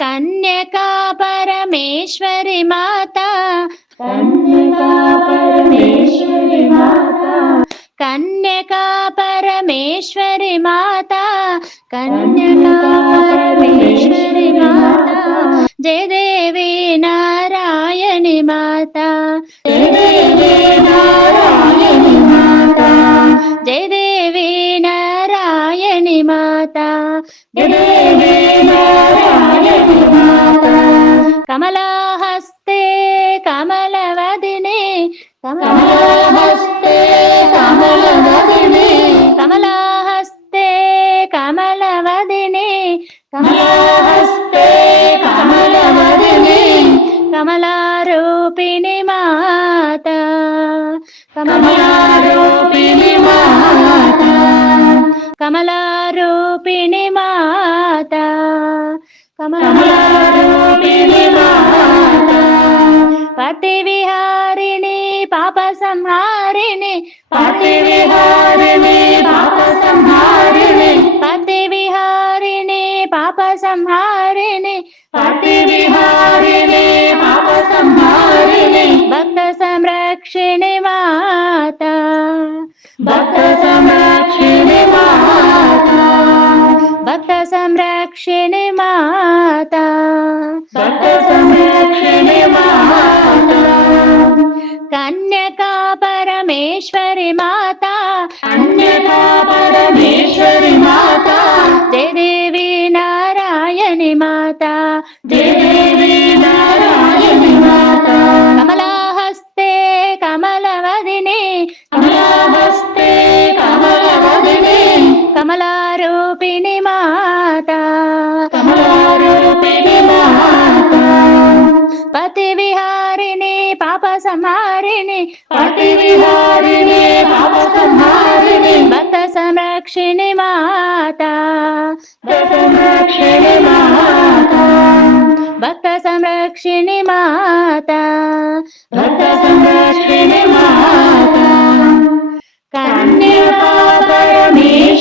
कन्यका परमेश्वरी माता, कन्यका परमेश्वरी माता, कन्यका परमेश्वरी माता, कन्यका परमेश्वरी माता, जय देवी नारायणी माता, जय देवी नारायणी माता, जय देवी नारायणी माता, जय देवी नारायणी माता, कमलाहस्ते कमलवदने, कमलहस्ते कमलवदने, कमलाहस्ते कमलवदने, कमलहस्ते कमलवदने, कमलारूपिणी माता, कमलारूपिणी माता, कमलारूपिणी माता, कमलारूपिणी माता, पतिविहारिणी पापसंहारिणी, पतिविहारिणी पापसंहारिणी, पतिविहारिणी पापसंहारिणी, पतिविहारिणी पापसंहारिणी, भक्तसंरक्षिणी माता, भक्तसंरक्षिणी माता, भक्तसंरक्षिणी माता, भक्तसंरक्षिणी माता, कन्यका परमेश्वरी माता, कन्यका परमेश्वरी माता, जय देवी नारायणी माता, जय देवी नारायणी माता, कमलाहस्ते कमलवदने, कमलाहस्ते कमलवदने, कमलारूपिणी माता, कमलारूपिणी माता, पतिविहारिणी पापसंहारिणी, पतिविहारिणी पापसंहारिणी, भक्तसंरक्षिणी माता, भक्तसंरक्षिणी माता, भक्तसंरक्षिणी माता, भक्तसंरक्षिणी माता, कन्यका परमेश्वरी